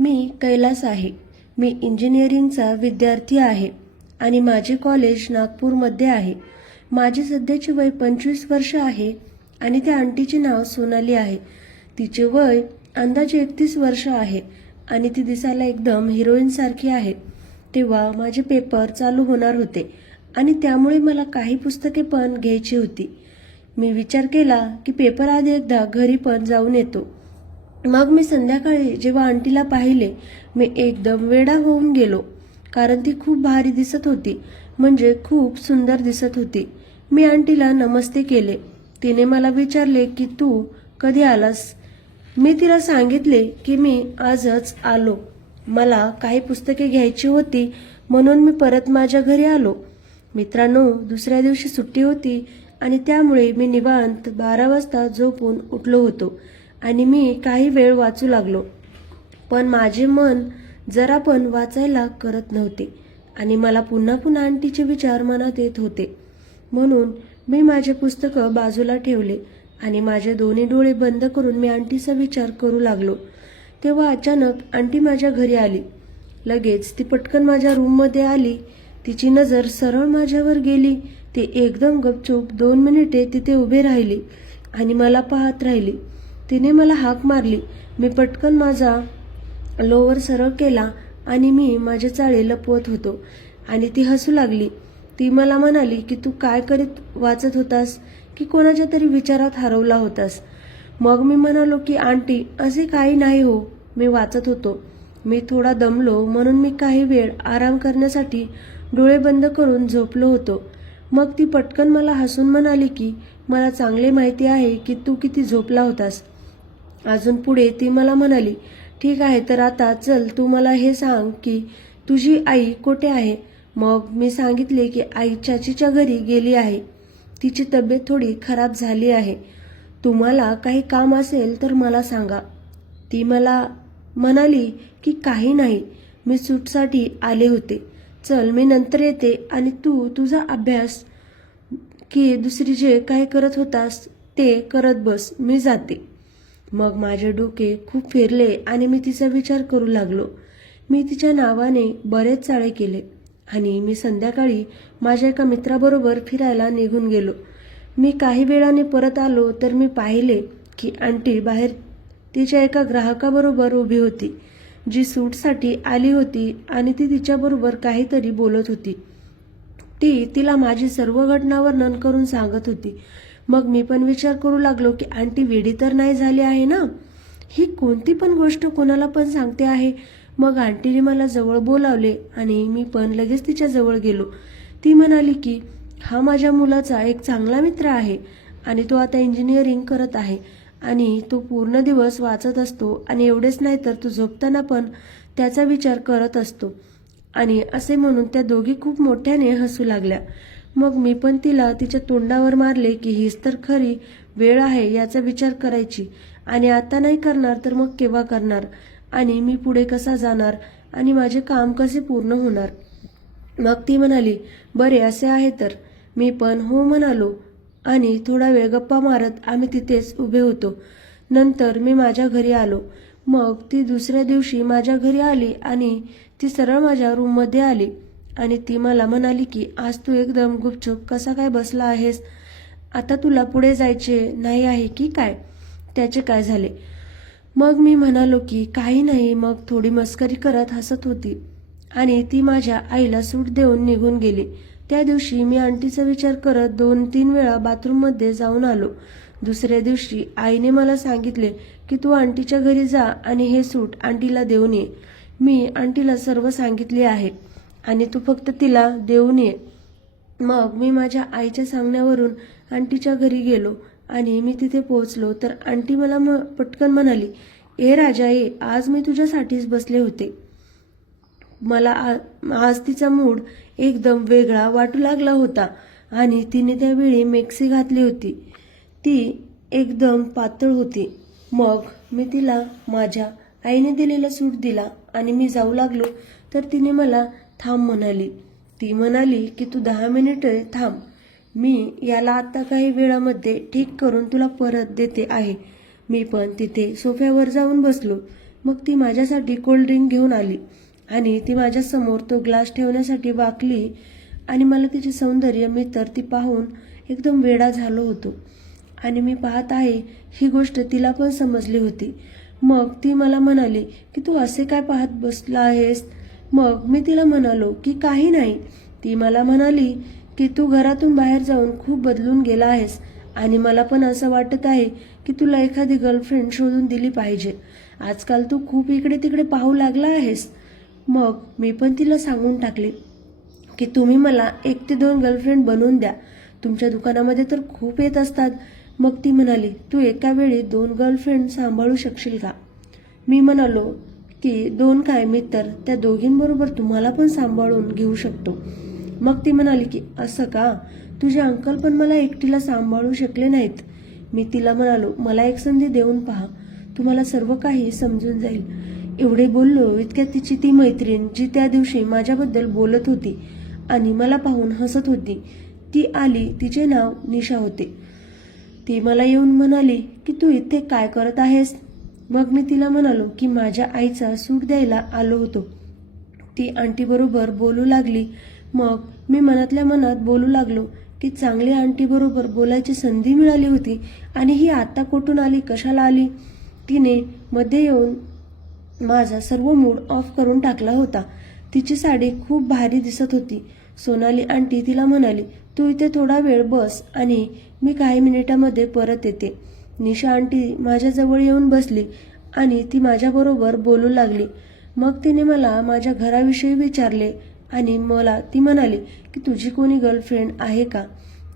मी कैलास आहे. मी इंजिनिअरिंगचा विद्यार्थी आहे आणि माझे कॉलेज नागपूरमध्ये आहे. माझे सध्याचे वय 25 वर्ष आहे आणि त्या आंटीचे नाव सोनाली आहे. तिचे वय अंदाजे 31 वर्ष आहे आणि ती दिसायला एकदम हिरोईनसारखी आहे. तेव्हा माझे पेपर चालू होणार होते आणि त्यामुळे मला काही पुस्तके पण घ्यायची होती. मी विचार केला की पेपर आधी एकदा घरी पण जाऊन येतो. मग मी संध्याकाळी जेव्हा आंटीला पाहिले, मी एकदम वेडा होऊन गेलो, कारण ती खूप भारी दिसत होती, म्हणजे खूप सुंदर दिसत होती. मी आंटीला नमस्ते केले. तिने मला विचारले की तू कधी आलास. मी तिला सांगितले की मी आजच आलो. मला काही पुस्तके घ्यायची होती म्हणून मी परत माझ्या घरी आलो. मित्रांनो, दुसऱ्या दिवशी सुट्टी होती आणि त्यामुळे मी निवांत 12 वाजता झोपून उठलो होतो आणि मी काही वेळ वाचू लागलो. पण माझे मन जरा पण वाचायला करत नव्हते आणि मला पुन्हा पुन्हा आंटीचे विचार मनात येत होते. म्हणून मी माझे पुस्तकं बाजूला ठेवले आणि माझे दोन्ही डोळे बंद करून मी आंटीचा विचार करू लागलो. तेव्हा अचानक आंटी माझ्या घरी आली. लगेच ती पटकन माझ्या रूममध्ये आली. तिची नजर सरळ माझ्यावर गेली. ती एकदम गपचूप 2 मिनिटे तिथे उभे राहिली आणि मला पाहत राहिली. तिने मला हाक मारली. मी पटकन माझा लोवर सरळ केला आणि मी माझे चाळे लपवत होतो आणि ती हसू लागली. ती मला म्हणाली की तू काय करीत वाचत होतास की कोणाच्या तरी विचारात हरवला होतास. मग मी म्हणालो की आंटी, असे काही नाही हो, मी वाचत होतो. मी थोडा दमलो म्हणून मी काही वेळ आराम करण्यासाठी डोळे बंद करून झोपलो होतो. मग ती पटकन मला हसून म्हणाली की मला चांगले माहिती आहे की तू किती झोपला होतास. अजून पुढे ती मला म्हणाली, ठीक आहे, तर आता चल तू मला हे सांग की तुझी आई कुठे आहे. मग मी सांगितले की आई चाचीच्या घरी गेली आहे. तिची तब्येत थोडी खराब झाली आहे. तुम्हाला काही काम असेल तर मला सांगा. ती मला म्हणाली की काही नाही, मी सूटसाठी आले होते. चल, मी नंतर येते आणि तू तुझा अभ्यास की दुसरी जे काय करत होतास ते करत बस, मी जाते. मग माझे डोके खूप फिरले आणि मी तिचा विचार करू लागलो. मी तिच्या नावाने बरेच चाळे केले आणि मी संध्याकाळी माझ्या एका मित्राबरोबर फिरायला निघून गेलो. मी काही वेळाने परत आलो तर मी पाहिले की आंटी बाहेर तिच्या एका ग्राहकाबरोबर उभी होती, जी सूटसाठी आली होती आणि ती तिच्याबरोबर काहीतरी बोलत होती. ती तिला माझी सर्व घटना वर्णन करून सांगत होती. मग मी पण विचार करू लागलो की आंटी वेडी तर नाही झाली आहे ना, ही कोणती पण गोष्ट कोणाला पण सांगते आहे. मग आंटीने मला जवळ बोलावले आणि मी पण लगेच तिच्या जवळ गेलो. ती म्हणाली की हा माझ्या मुलाचा एक चांगला मित्र आहे आणि तो आता इंजिनिअरिंग करत आहे आणि तो पूर्ण दिवस वाचत असतो आणि एवढेच नाही तर तो झोपताना पण त्याचा विचार करत असतो. आणि असे म्हणून त्या दोघी खूप मोठ्याने हसू लागल्या. मग मी पण तिला तिच्या तोंडावर मारले की हीच तर खरी वेळ आहे याचा विचार करायची आणि आता नाही करणार तर मग केव्हा करणार आणि मी पुढे कसा जाणार आणि माझे काम कसे पूर्ण होणार. मग ती म्हणाली, बरे असे आहे तर. मी पण हो म्हणालो आणि थोडा वेळ गप्पा मारत आम्ही तिथेच उभे होतो. नंतर मी माझ्या घरी आलो. मग ती दुसऱ्या दिवशी माझ्या घरी आली आणि ती सरळ माझ्या रूममध्ये आली आणि ती मला म्हणाली की आज तू एकदम गुपचूप कसा काय बसला आहेस. आता तुला पुढे जायचे नाही आहे की काय, त्याचे काय झाले. मग मी म्हणालो की काही नाही. मग थोडी मस्करी करत हसत होती आणि ती माझ्या आईला सूट देऊन निघून गेली. त्या दिवशी मी आंटीचा विचार करत 2-3 वेळा बाथरूममध्ये जाऊन आलो. दुसऱ्या दिवशी आईने मला सांगितले की तू आंटीच्या घरी जा आणि हे सूट आंटीला देऊन ये. मी आंटीला सर्व सांगितले आहे आणि तू फक्त तिला देऊन ये. मग मी माझ्या आईच्या सांगण्यावरून आंटीच्या घरी गेलो आणि मी तिथे पोहोचलो तर आंटी मला पटकन म्हणाली, ए राजा ये, आज मी तुझ्यासाठीच बसले होते. मला आज तिचा मूड एकदम वेगळा वाटू लागला होता आणि तिने त्यावेळी मॅक्सी घातली होती. ती एकदम पातळ होती. मग मी तिला माझ्या आईने दिलेला सूट दिला आणि मी जाऊ लागलो तर तिने मला थांब म्हणाली. ती म्हणाली की तू 10 मिनिटे थांब, मी याला आता काही वेळामध्ये ठीक करून तुला परत देते आहे. मी पण तिथे सोफ्यावर जाऊन बसलो. मग ती माझ्यासाठी कोल्ड्रिंक घेऊन आली आणि ती माझ्यासमोर तो ग्लास ठेवण्यासाठी वाकली आणि मला तिचे सौंदर्य मी तर ती पाहून एकदम वेडा झालो होतो. आणि मी पाहत आहे ही गोष्ट तिला पण समजली होती. मग ती मला म्हणाली की तू असे काय पाहत बसला आहेस. मग मी तिला म्हणालो की काही नाही. ती मला म्हणाली की तू घरातून बाहेर जाऊन खूप बदलून गेला आहेस आणि मला पण असं वाटत आहे की तुला एखादी गर्लफ्रेंड शोधून दिली पाहिजे. आजकाल तू खूप इकडे तिकडे पाहू लागला आहेस. मग मी पण तिला सांगून टाकले की तुम्ही मला 1 ते 2 गर्लफ्रेंड बनवून द्या. तुमच्या दुकानामध्ये तर खूप येत असतात. मग ती म्हणाली तू एका वेळी 2 गर्लफ्रेंड सांभाळू शकशील का. मी म्हणालो की 2 काय मी तर त्या दोघींबरोबर तुम्हाला पण सांभाळून घेऊ शकतो. मग ती म्हणाली की असं का, तुझे अंकल पण मला एकटीला सांभाळू शकले नाहीत. मी तिला म्हणालो मला एक संधी देऊन पहा, तुम्हाला सर्व काही समजून जाईल. एवढे बोललो इतक्यात तिची ती मैत्रीण जी त्या दिवशी माझ्याबद्दल बोलत होती आणि मला पाहून हसत होती ती आली. तिचे नाव निशा होते. ती मला येऊन म्हणाली की तू इथे काय करत आहेस. मग मी तिला म्हणालो की माझ्या आईचा सूट द्यायला आलो होतो. ती आंटीबरोबर बोलू लागली. मग मी मनातल्या मनात बोलू लागलो की चांगली आंटीबरोबर बोलायची संधी मिळाली होती आणि ही आता कुठून आली, कशाला आली. तिने मध्ये येऊन माझा सर्व मूड ऑफ करून टाकला होता. तिची साडी खूप भारी दिसत होती. सोनाली आंटी तिला म्हणाली तू इथे थोडा वेळ बस आणि मी काही मिनिटामध्ये परत येते. निशा आंटी माझ्याजवळ येऊन बसली आणि ती माझ्याबरोबर बोलू लागली. मग तिने मला माझ्या घराविषयी विचारले आणि मला ती म्हणाली की तुझी कोणी गर्लफ्रेंड आहे का.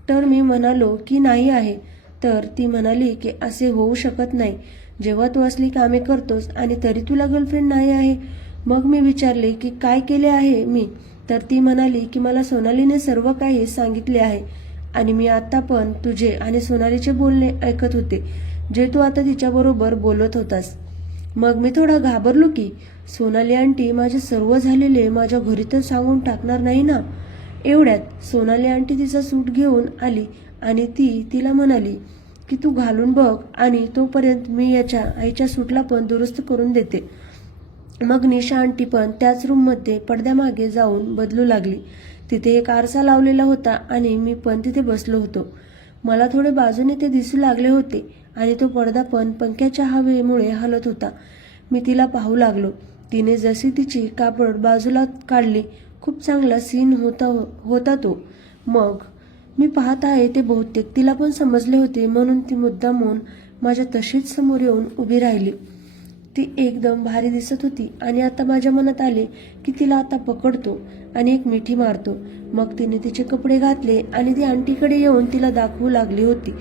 तर मी म्हणालो की नाही आहे. तर ती म्हणाली की असे होऊ शकत नाही, जेव्हा तू असली कामे करतोस आणि तरी तुला गर्लफ्रेंड नाही आहे. मग मी विचारले की काय केले आहे मी. तर ती म्हणाली की मला सोनालीने सर्व काही सांगितले आहे आणि मी आता पण तुझे आणि सोनालीचे बोलणे ऐकत होते जे तू आता तिच्याबरोबर बोलत होतास. मग मी थोडा घाबरलो की सोनाली आंटी माझे सर्व झालेले माझ्या घरी तर सांगून टाकणार नाही ना. एवढ्यात सोनाली आंटी तिचा सूट घेऊन आली आणि तिला म्हणाली की तू घालून बघ आणि तोपर्यंत मी याच्या आईच्या सूटला पण दुरुस्त करून देते. मग निशा आंटी पण त्याच रूममध्ये पडद्यामागे जाऊन बदलू लागली. तिथे एक आरसा लावलेला होता आणि मी पण तिथे बसलो होतो. मला थोडे बाजूने ते दिसू लागले होते आणि तो पडदा पण पंख्याच्या हवेमुळे हलत होता. मी तिला पाहू लागलो. तिने जशी तिची कापड बाजूला काढली, खूप चांगला सीन होता तो. मग मी पाहत आहे ते बहुतेक तिला पण समजले होते म्हणून ती मुद्दामून माझ्या तशीच समोर येऊन उभी राहिली. ती एकदम भारी दिसत होती आणि आता माझ्या मनात आले की तिला आता पकडतो आणि एक मिठी मारतो. मग तिने तिचे कपडे घातले आणि ती आंटीकडे येऊन तिला दाखवू लागली होती.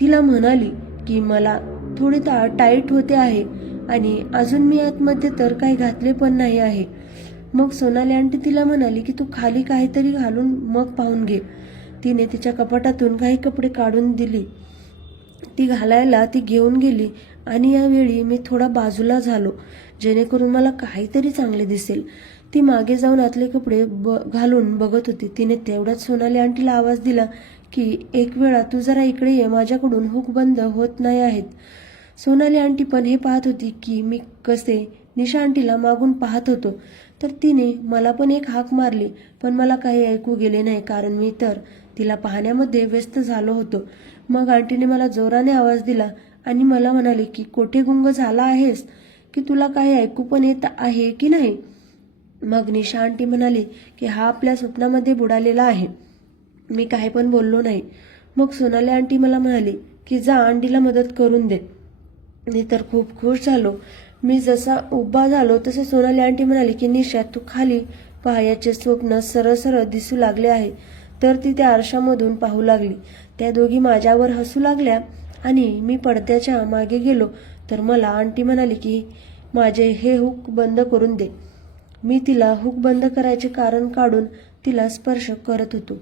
तिला म्हणाली की मला थोडे टाईट होते आहे आणि अजून मी आतमध्ये तर काही घातले पण नाही आहे. मग सोनाली आंटी तिला म्हणाली की तू खाली काहीतरी घालून मग पाहून घे. तिने तिच्या कपाटातून काही कपडे काढून दिली. ती घालायला ती घेऊन गेली आणि यावेळी मी थोडा बाजूला झालो जेणेकरून मला काहीतरी चांगले दिसेल. ती मागे जाऊन आतले कपडे घालून बघत होती. तिने तेवढ्याच सोनाली आंटीला आवाज दिला की एक वेळा तू जरा इकडे ये, माझ्याकडून हुक बंद होत नाही आहेत. सोनाली आंटी पण हे पाहत होती की मी कसे निशा आंटीला मागून पाहत होतो. तर तिने मला पण एक हाक मारली पण मला काही ऐकू गेले नाही कारण मी तर तिला पाहण्यामध्ये व्यस्त झालो होतो. मग आंटीने मला जोराने आवाज दिला आणि मला म्हणाले की कोठे गुंग झाला आहेस की तुला काही ऐकू पण येत आहे की नाही. मग निशा आंटी म्हणाली की हा आपल्या स्वप्नामध्ये बुडालेला आहे. मी काही पण बोललो नाही. मग सोनाली आंटी मला म्हणाली की जा आंटीला मदत करून दे. मी तर खूप खुश झालो. मी जसा उभा झालो तसे सोनाली आंटी म्हणाली की निशा तू खाली पहा, याचे स्वप्न सरळ सरळ दिसू लागले आहे. तर ती त्या आरशामधून पाहू लागली. त्या दोघी माझ्यावर हसू लागल्या आणि मी पडद्याच्या मागे गेलो तर मला आंटी म्हणाली की माझे हे हुक बंद करून दे. मी तिला हुक बंद करायचे कारण काढून तिला स्पर्श करत होतो.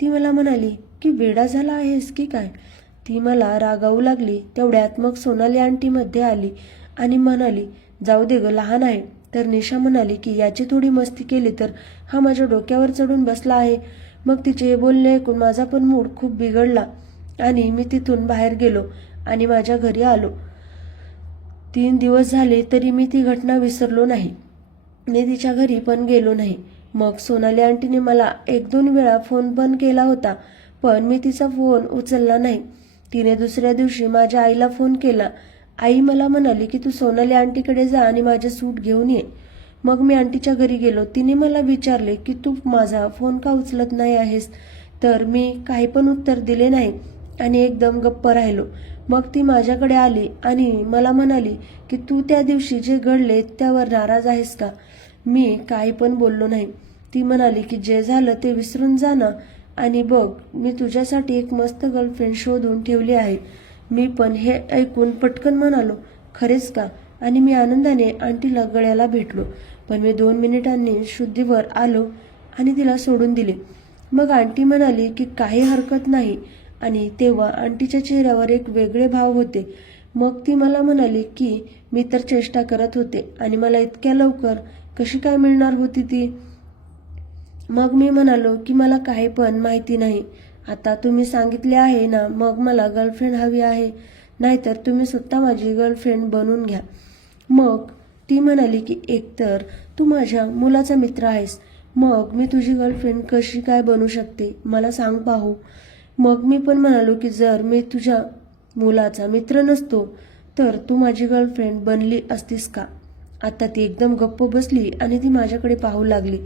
ती मला म्हणाली की वेडा झाला आहेस की काय. ती मला रागावू लागली. तेवढ्यात मग सोनाली आंटी मध्ये आली आणि म्हणाली जाऊ दे ग, लहान आहे. तर निशा म्हणाली की याची थोडी मस्ती केली तर हा माझ्या डोक्यावर चढून बसला आहे. मग तिचे हे बोलणे ऐकून माझा पण मूड खूप बिघडला आणि मी तिथून बाहेर गेलो आणि माझ्या घरी आलो. 3 दिवस झाले तरी मी ती घटना विसरलो नाही. मी तिच्या घरी पण गेलो नाही. मग सोनाली आंटीने मला 1-2 वेळा फोन पण केला होता, पण मी तिचा फोन उचलला नाही. तिने दुसऱ्या दिवशी माझ्या आईला फोन केला. आई मला म्हणाली की तू सोनाली आंटीकडे जा आणि माझे सूट घेऊन ये. मग मी आंटीच्या घरी गेलो. तिने मला विचारले की तू माझा फोन का उचलत नाही आहेस, तर मी काही पण उत्तर दिले नाही आणि एकदम गप्प राहिलो. मग ती माझ्याकडे आली आणि मला म्हणाली की तू त्या दिवशी जे घडले त्यावर नाराज आहेस का. मी काही पण बोललो नाही. ती म्हणाली की जे झालं ते विसरून जा ना, आणि बघ मी तुझ्यासाठी एक मस्त गर्लफ्रेंड शोधून ठेवली आहे. मी पण हे ऐकून पटकन म्हणालो, खरेच का. आणि मी आनंदाने आंटीला गळ्याला भेटलो. पण मी 2 मिनिटांनी शुद्धीवर आलो आणि तिला सोडून दिले. मग आंटी म्हणाली की काही हरकत नाही, आणि तेव्हा आंटीच्या चेहऱ्यावर एक वेगळे भाव होते. मग ती मला म्हणाली की मी तर चेष्टा करत होते आणि मला इतक्या लवकर कशी काय मिळणार होती ती. मग मी म्हणालो की मला काही पण माहिती नाही. आता तुम्ही सांगितले आहे ना, मग मला गर्लफ्रेंड हवी आहे, नाहीतर तुम्ही स्वतः माझी गर्लफ्रेंड बनवून घ्या. मग ती म्हणाली की एकतर तू माझ्या मुलाचा मित्र आहेस, मग मी तुझी गर्लफ्रेंड कशी काय बनू शकते मला सांग पाहू. मग मी पण म्हणालो की जर मी तुझ्या मुलाचा मित्र नसतो तर तू माझी गर्लफ्रेंड बनली असतीस का. आता ती एकदम गप्प बसली आणि ती माझ्याकडे पाहू लागली.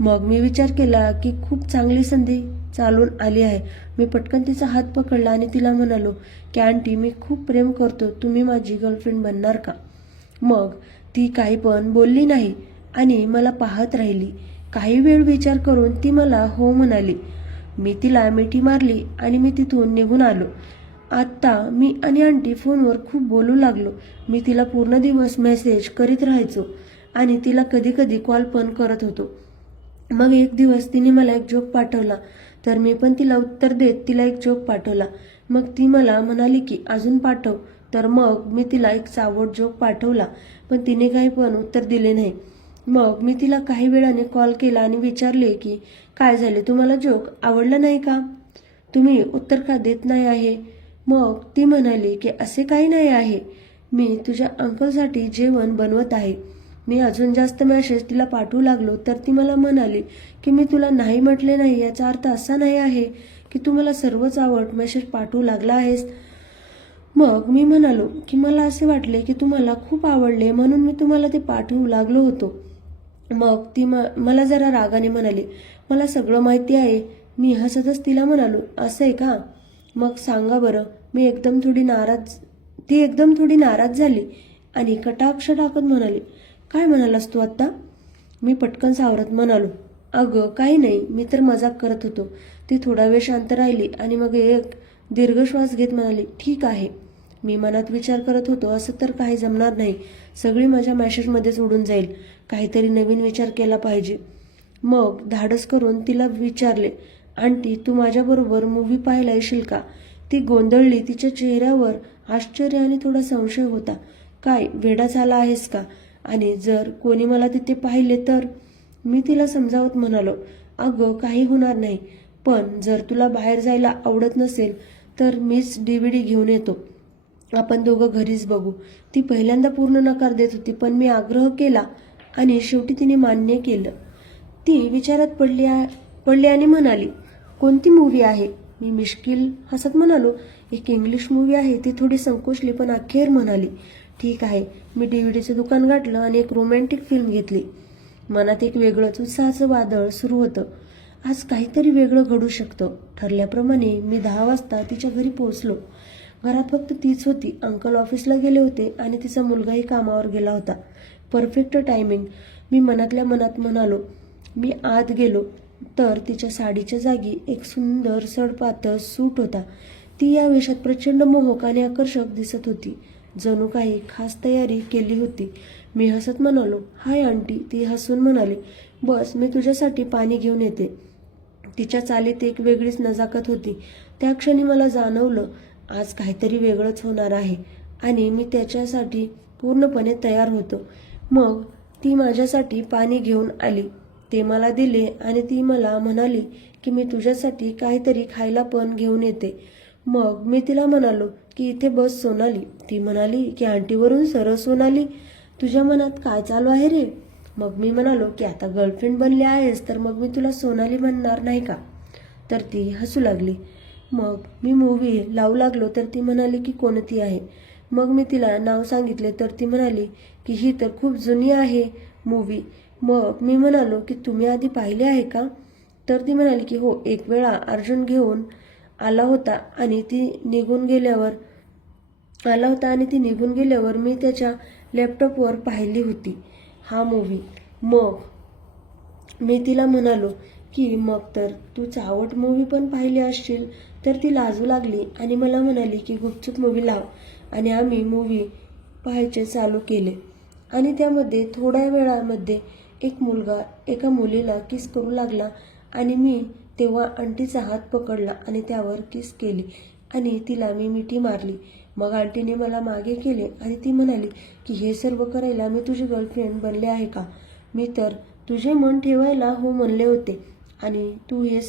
मग मी विचार केला की खूप चांगली संधी चालून आली आहे. मी पटकन तिचा हात पकडला आणि तिला म्हणालो की आंटी मी खूप प्रेम करतो, तुम्ही माझी गर्लफ्रेंड बनणार का. मग ती काही पण बोलली नाही आणि मला पाहत राहिली. काही वेळ विचार करून ती मला हो म्हणाली. मी तिला मिठी मारली आणि मी तिथून निघून आलो. आता मी आणि आंटी फोनवर खूप बोलू लागलो. मी तिला पूर्ण दिवस मेसेज करीत राहायचो आणि तिला कधी कधी कॉल पण करत होतो. मग एक दिवस तिने मला एक जोक पाठवला, तर मी पण तिला उत्तर देत तिला एक जोक पाठवला. मग ती मला म्हणाली की अजून पाठव, तर मग मी तिला एक चावट जोक पाठवला, पण तिने काही पण उत्तर दिले नाही. मग मी तिला काही वेळाने कॉल केला आणि विचारले की काय झाले, तुम्हाला जोक आवडला नाही का, तुम्ही उत्तर का देत नाही आहे. मग ती म्हणाली की असे काही नाही आहे, मी तुझ्या अंकलसाठी जेवण बनवत आहे. मी अजून जास्त मेसेज तिला पाठवू लागलो, तर ती मला म्हणाली की मी तुला नाही म्हटले नाही याचा अर्थ असा नाही आहे की तू मला सर्वच आवड मेसेज पाठवू लागला आहेस. मग मी म्हणालो की मला असे वाटले की तुम्हाला खूप आवडले म्हणून मी तुम्हाला ते पाठवू लागलो होतो. मग ती मला जरा रागाने म्हणाली, मला सगळं माहिती आहे. मी हसतच तिला म्हणालो, असं आहे का, मग सांगा बरं. ती एकदम थोडी नाराज झाली आणि कटाक्ष टाकत म्हणाली, काय म्हणालास तू आत्ता. मी पटकन सावरत म्हणालो, अगं काही नाही, मी तर मजाक करत होतो. ती थोडा वेळ शांत राहिली आणि मग एक दीर्घ श्वास घेत म्हणाली, ठीक आहे. मी मनात विचार करत होतो, असं तर काही जमणार नाही, सगळी माझ्या मॅसेजमध्येच उडून जाईल, काहीतरी नवीन विचार केला पाहिजे. मग धाडस करून तिला विचारले, आंटी तू माझ्याबरोबर मूव्ही पाहायला येशील का. ती गोंधळली. तिच्या चेहऱ्यावर आश्चर्य आणि थोडा संशय होता. काय वेडा झाला आहेस का, आणि जर कोणी मला तिथे पाहिले तर. मी तिला समजावत म्हणालो, अगं काही होणार नाही, पण जर तुला बाहेर जायला आवडत नसेल तर मीच DVD घेऊन येतो, आपण दोघं घरीच बघू. ती पहिल्यांदा पूर्ण नकार देत होती, पण मी आग्रह केला आणि शेवटी तिने मान्य केलं. ती विचारात पडली आणि म्हणाली, कोणती मूव्ही आहे. मी मिश्किल हसत म्हणालो, एक इंग्लिश मूव्ही आहे. ती थोडी संकोचली पण अखेर म्हणाली, ठीक आहे. मी DVDचं दुकान गाठलं आणि एक रोमॅन्टिक फिल्म घेतली. मनात एक वेगळंच उत्साहाचं वादळ सुरू होतं. आज काहीतरी वेगळं घडू शकतं. ठरल्याप्रमाणे मी 10 वाजता तिच्या घरी पोहोचलो. घरात फक्त तीच होती. अंकल ऑफिसला गेले होते आणि तिचा मुलगाही कामावर गेला होता. Perfect timing. मी मनातल्या मनात म्हणालो. मी आत गेलो तर तिच्या साडीच्या जागी एक सुंदर सडपातळ सूट होता. ती या वेशात प्रचंड मोहक आणि आकर्षक दिसत होती, जणू काही खास तयारी केली होती. मी हसत म्हणालो, हाय आंटी. ती हसून म्हणाली, बस मी तुझ्यासाठी पाणी घेऊन येते. तिच्या चालीत एक वेगळीच नजाकत होती. त्या क्षणी मला जाणवलं, आज काहीतरी वेगळंच होणार आहे आणि मी त्याच्यासाठी पूर्णपणे तयार होतो. मग ती माझ्यासाठी पाणी घेऊन आली. ते मला दिले आणि ती मला म्हणाली की मी तुझ्यासाठी काहीतरी खायला पण घेऊन येते. मग मी तिला म्हणालो की इथे बस सोनाली. ती म्हणाली की आंटीवरून सरळ सोनाली, तुझ्या मनात काय चालू आहे रे? मग मी म्हणालो की आता गर्लफ्रेंड बनली आहेस तर मग मी तुला सोनाली म्हणणार नाही का? तर ती हसू लागली. मग मी मूव्ही लावू लागलो तर ती म्हणाली की कोणती आहे? मग मी तिला नाव सांगितले तर ती म्हणाली की ही तर खूप जुनी आहे मूव्ही. मग मी म्हणालो की तुम्ही आधी पाहिले आहे का? तर ती म्हणाली की हो, एक वेळा अर्जुन घेऊन आला होता आणि ती निघून गेल्यावर मी त्याच्या लॅपटॉपवर पाहिली होती हा मूव्ही. मग मी तिला म्हणालो की मग तर तू चावट मूव्ही पण पाहिली असशील. तर ती लाजू लागली आणि मला म्हणाली की गुपचूप मूव्ही लाव. आणि आम्ही मूव्ही पाहायचे चालू केले आणि त्यामध्ये थोड्या वेळामध्ये एक मुलगा एका मुलीला किस करू लागला आणि मी तेव्हा आंटीचा हात पकडला आणि त्यावर किस केली आणि तिला मी मिठी मारली. मग आंटीने मला मागे केले आणि ती म्हणाली की हे सर्व करायला मी तुझी गर्लफ्रेंड बनले आहे का? मी तर तुझे मन ठेवायला हो म्हणले होते आणि तू हे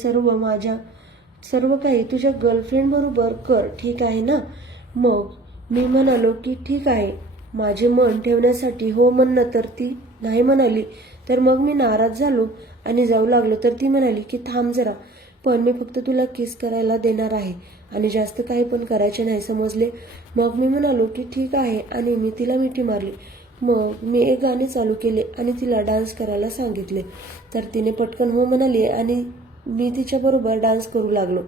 सर्व काही तुझ्या गर्लफ्रेंड बरोबर कर, ठीक आहे ना? मग मी म्हणालो की ठीक आहे. माझे मन ठेवण्यासाठी हो म्हणणं तर ती नाही म्हणाली. तर मग मी नाराज झालो आणि जाऊ लागलो तर ती म्हणाली की थांब जरा, पण मी फक्त तुला किस करायला देणार आहे आणि जास्त काही पण करायचे नाही, समजले? मग मी म्हणालो की ठीक आहे आणि मी तिला मिठी मारली. मग मी एक गाणे चालू केले आणि तिला डान्स करायला सांगितले. तर तिने पटकन हो म्हणाली आणि मी तिच्याबरोबर डान्स करू लागलो.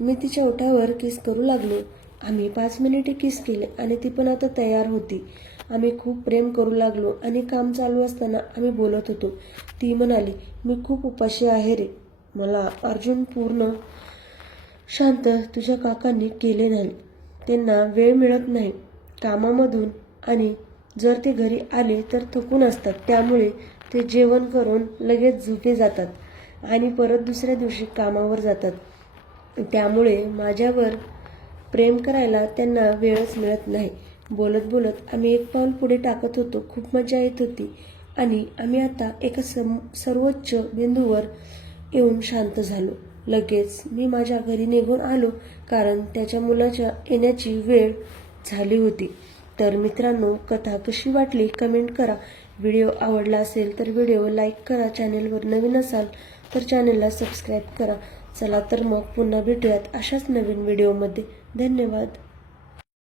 मी तिच्या ओठावर किस करू लागलो. आम्ही 5 मिनिटे किस केले आणि ती पण आता तयार होती. आम्ही खूप प्रेम करू लागलो आणि काम चालू असताना आम्ही बोलत होतो. ती म्हणाली, मी खूप उपाशी आहे रे. मला अर्जुन पूर्ण शांत तुझ्या काकांनी केले नाही. त्यांना वेळ मिळत नाही कामामधून आणि जर ते घरी आले तर थकून असतात, त्यामुळे ते जेवण करून लगेच झोपी जातात आणि परत दुसऱ्या दिवशी कामावर जातात. त्यामुळे माझ्यावर प्रेम करायला त्यांना वेळच मिळत नाही. बोलत बोलत आम्ही एक पाऊल पुढे टाकत होतो. खूप मजा येत होती आणि आम्ही आता एका सर्वोच्च बिंदूवर येऊन शांत झालो. लगेच मी माझ्या घरी निघून आलो कारण त्याच्या मुलाच्या येण्याची वेळ झाली होती. तर मित्रांनो, कथा कशी वाटली कमेंट करा. व्हिडिओ आवडला असेल तर व्हिडिओ लाईक करा. चॅनेलवर नवीन असाल तर चॅनेलला सबस्क्राईब करा. चला तर मग पुन्हा भेटूयात अशाच नवीन व्हिडिओमध्ये. धन्यवाद.